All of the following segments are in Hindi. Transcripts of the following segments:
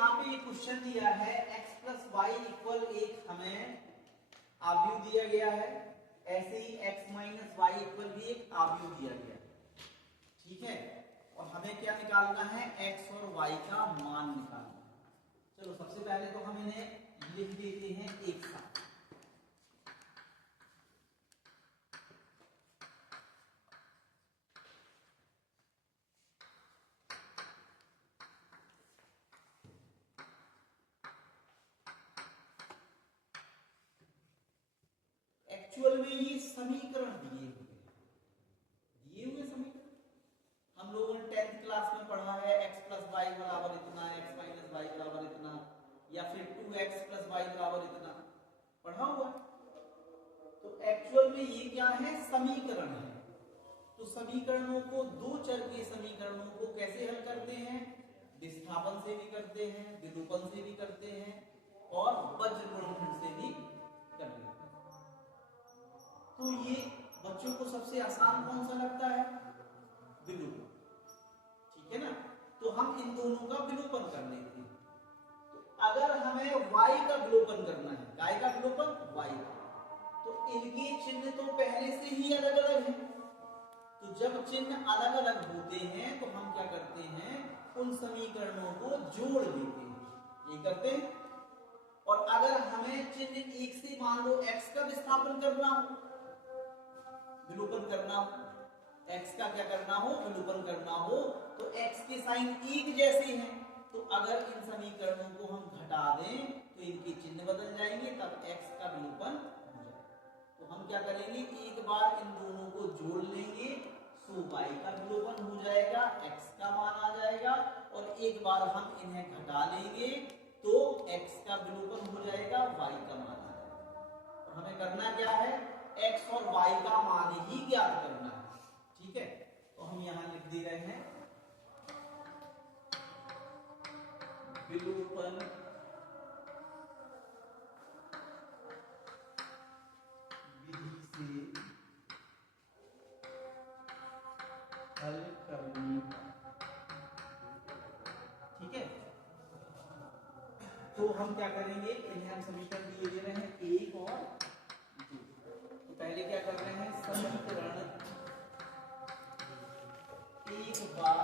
यहाँ पे ये क्वेश्चन दिया है x प्लस वाई इक्वल एक हमें आव्यूह दिया गया है, ऐसे ही x माइनस वाई इक्वल भी एक आव्यूह दिया गया है, ठीक है। और हमें क्या निकालना है, x और y का मान निकालना है। चलो सबसे पहले तो हम इन्हें लिख देते हैं एक साथ। एक्चुअल में ये समीकरण दिए हुए समीकरण हम लोगों ने 10th क्लास में पढ़ा है, x प्लस वाई बराबर इतना, x माइनस वाई बराबर इतना, या फिर 2x प्लस वाई बराबर इतना पढ़ा हुआ। तो एक्चुअल में ये क्या है, समीकरण है। तो समीकरणों को, दो चर के समीकरणों को कैसे हल करते हैं, विस्थापन से भी करते हैं, विलोपन से भी करते हैं और वज्र गुणनखंड से भी कर लेते हैं। तो ये बच्चों को सबसे आसान कौन सा लगता है, विलोपन, ठीक है ना। तो हम इन दोनों का विलोपन कर लेते हैं। तो अगर हमें y का विलोपन करना है, काय का विलोपन, y का, तो इनके चिन्ह तो पहले से ही अलग अलग हैं। तो जब चिन्ह अलग अलग होते हैं तो हम क्या करते हैं, उन समीकरणों को जोड़ देते हैं, ये करते हैं। और अगर हमें चिन्ह एक से मान लो x का विस्थापन करना हो, विलोपन करना हो, x का क्या करना हो, विलोपन करना हो, तो x के साइन एक जैसे हैं। तो अगर इन समीकरणों को हम घटा दें तो इनके चिन्ह बदल जाएंगे, तब x का विलोपन हो जाएगा। तो हम क्या करेंगे, एक बार इन दोनों को जोड़ लेंगे, सो y का विलोपन हो जाएगा, x का मान आ जाएगा, और एक बार हम इन्हें घटा लेंगे तो x का विलोपन हो जाएगा, y का मान आ जाएगा। और हमें करना क्या है, x और y का मान ही ज्ञात करना है, ठीक है। तो हम यहां लिख दे रहे हैं विलोपन विधि से हल करने, ठीक है। तो हम क्या करेंगे, इन्हें हम समीकरण दिए दे रहे हैं एक और दो। तो पहले क्या कर रहे हैं, समीकरण एक बार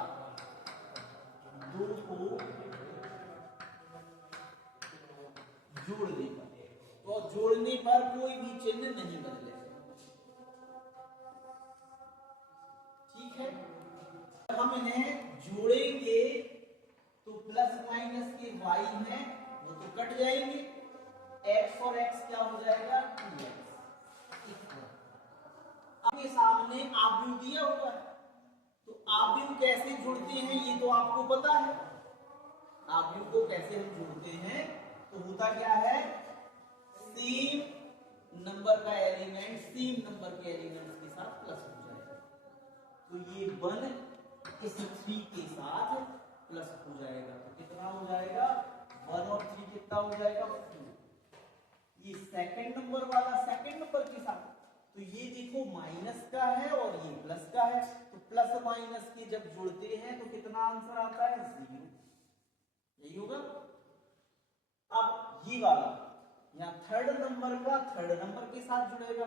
दो को जोड़ देगा, तो जोड़ने पर कोई भी चिन्ह नहीं बदलेगा, ठीक है। हम इन्हें जोड़ेंगे तो प्लस माइनस के y हैं वो तो कट जाएंगे, x और x क्या हो जाएगा, 2x इक्वल, आपके सामने आव्यूह दिया हुआ है। तो आव्यूह कैसे जुड़ते हैं ये तो आपको पता है, आव्यूह को कैसे हम जोड़ते हैं, तो होता क्या है, सेम नंबर का एलिमेंट सेम नंबर के एलिमेंट्स के साथ प्लस हो जाएगा। तो ये 1 इस 3 के साथ प्लस हो जाएगा, तो कितना हो जाएगा, 1 और 3 कितना हो जाएगा, 4। ये सेकंड नंबर वाला सेकंड नंबर के साथ, तो ये देखो माइनस का है और ये प्लस का है, तो प्लस माइनस के जब जुड़ते हैं तो कितना आंसर आता है, 0, यही होगा। अब ये वाला यहाँ थर्ड नंबर का थर्ड नंबर के साथ जुड़ेगा,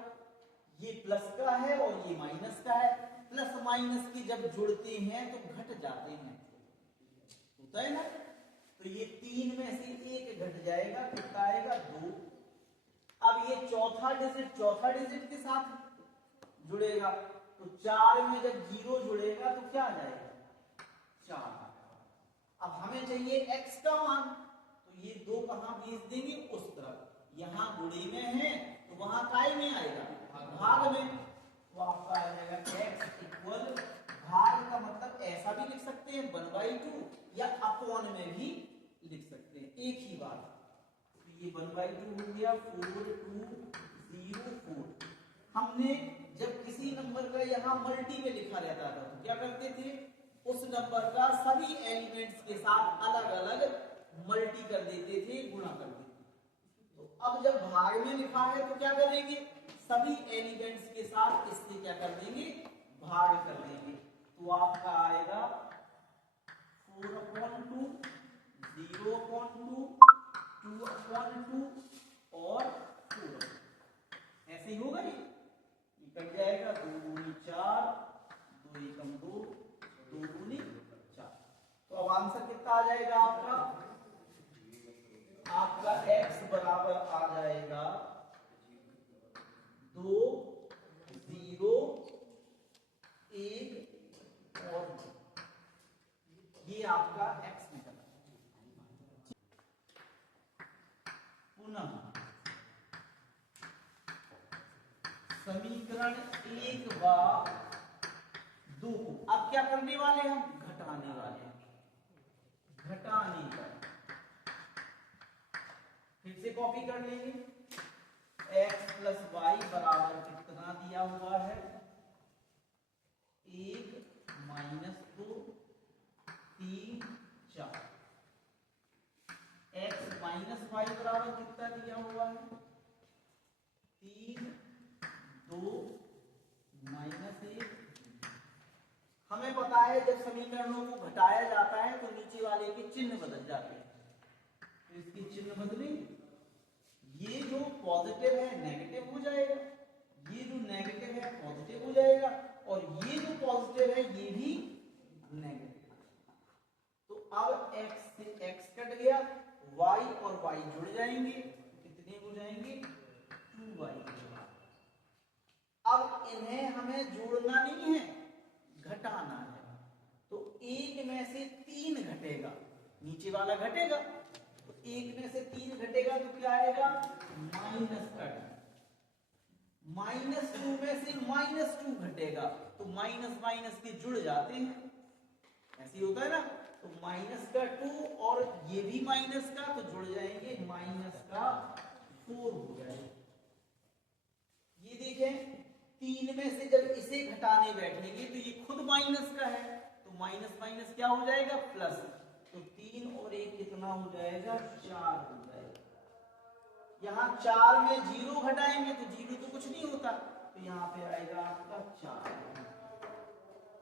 ये प्लस का है और ये माइनस का है, प्लस माइनस की जब जुड़ते हैं तो घट जाते हैं, होता है ना। तो ये 3 में से 1 घट जाएगा, कितना आएगा, 2। अब ये चौथा डिजिट के साथ जुड़ेगा, तो 4 में जब 0 जुड़ेगा तो क्या आ जाएगा, 4। अब हमें चाहिए x का मान, तो ये 2 कहां भेज देंगे, उस तरफ, यहां गुणे में है तो वहां काय में आएगा, भाग में। तो आपका आ जाएगा x इक्वल, भाग का मतलब ऐसा भी लिख सकते हैं 1/2 या अपॉन में भी लिख सकते हैं, एक ही बात। तो ये 1/2 हो गया, 4 2 0 4। हमने जब किसी नंबर का यहाँ मल्टी में लिखा रहता था तो क्या करते थे, उस नंबर का सभी एलिमेंट्स के साथ अलग अलग मल्टी कर देते थे, गुणा कर देते थे। तो अब जब भाग में लिखा है तो क्या करेंगे, सभी एलिमेंट्स के साथ इससे क्या कर देंगे, भाग कर देंगे। तो आपका आएगा 4/2 0/2 2/2 और 4। ऐसे ही होगा ये कट जाएगा। 2 दूनी 4, 2 एकम 2, 2 दूनी 4। तो अब आंसर कितना आ जाएगा आपका? आपका x बराबर आ जाएगा 2, 0, 1 और 2। ये आपका x निकला। पुनः समीकरण 1 व 2 को अब क्या करने वाले हैं? हम घटाने वाले हैं। घटाने का फिर से कॉपी कर लेंगे। x प्लस वाई बराबर कितना दिया हुआ है? 1 माइनस 2 3 4। x माइनस वाई बराबर कितना दिया हुआ है? 3 2 माइनस 1। हमें पता है जब समीकरणों को घटाया जाता है तो नीचे वाले के चिन्ह बदल जाते हैं। तो इसकी चिन्ह बदली, ये जो पॉजिटिव है नेगेटिव हो जाएगा, ये जो नेगेटिव है पॉजिटिव हो जाएगा, और ये जो पॉजिटिव है ये भी नेगेटिव। तो अब x से x कट गया, y और y जुड़ जाएंगे, कितने हो जाएंगे? 2y। अब इन्हें हमें जोड़ना नहीं है, घटाना है। तो एक में से 3 घटेगा, नीचे वाला घटेगा, तो एक में से 3 घटेगा तो क्या आएगा? माइनस का 2। -2 में से -2 घटेगा तो माइनस माइनस के जुड़ जाते हैं, ऐसे ही होता है ना। तो माइनस का 2 और ये भी माइनस का, तो जुड़ जाएंगे, माइनस का 4 हो जाएगा। ये देखें, 3 में से जब इसे घटाने बैठेंगे तो ये खुद माइनस का है, तो माइनस माइनस क्या हो जाएगा? प्लस। तो 3 और 1 कितना हो जाएगा? 4 हो जाएगा। यहाँ 4 में 0 घटाएंगे तो 0 तो कुछ नहीं होता, तो यहाँ पे आएगा आपका 4।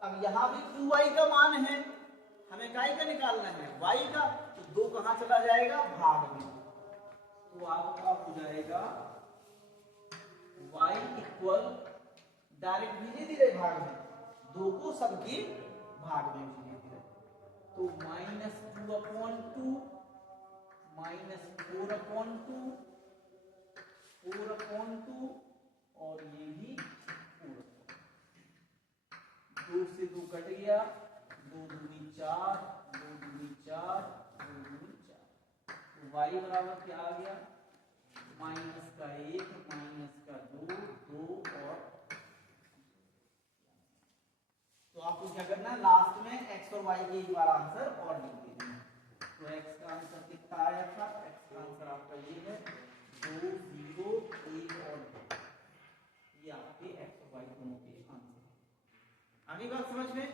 अब यहाँ भी 2y का मान है, हमें काय का निकालना है? y का। तो 2 कहाँ चला जाएगा? भाग में। तो आपका हो जाएगा y इक्वल, डायरेक्ट धीरे धीरे भाग में, 2 को सबके भाग में धीरे धीरे, तो -2/2 -4/2 4/2 और ये भी 4। 2 से 2 कट गया, 2 दूनी 4, 2 दूनी 4, 2 दूनी 4। तो y बराबर क्या आ गया? माइनस का 1, माइनस का 2, 2 और। तो आपको क्या करना है? लास्ट में x और y के एक बार आंसर और लिख देना है। तो x का आंसर कितना आया था? x का आंसर आपका ये है 2, 0, 1 और 2। ये आपके x और y दोनों के आंसर। आगे बात समझ में?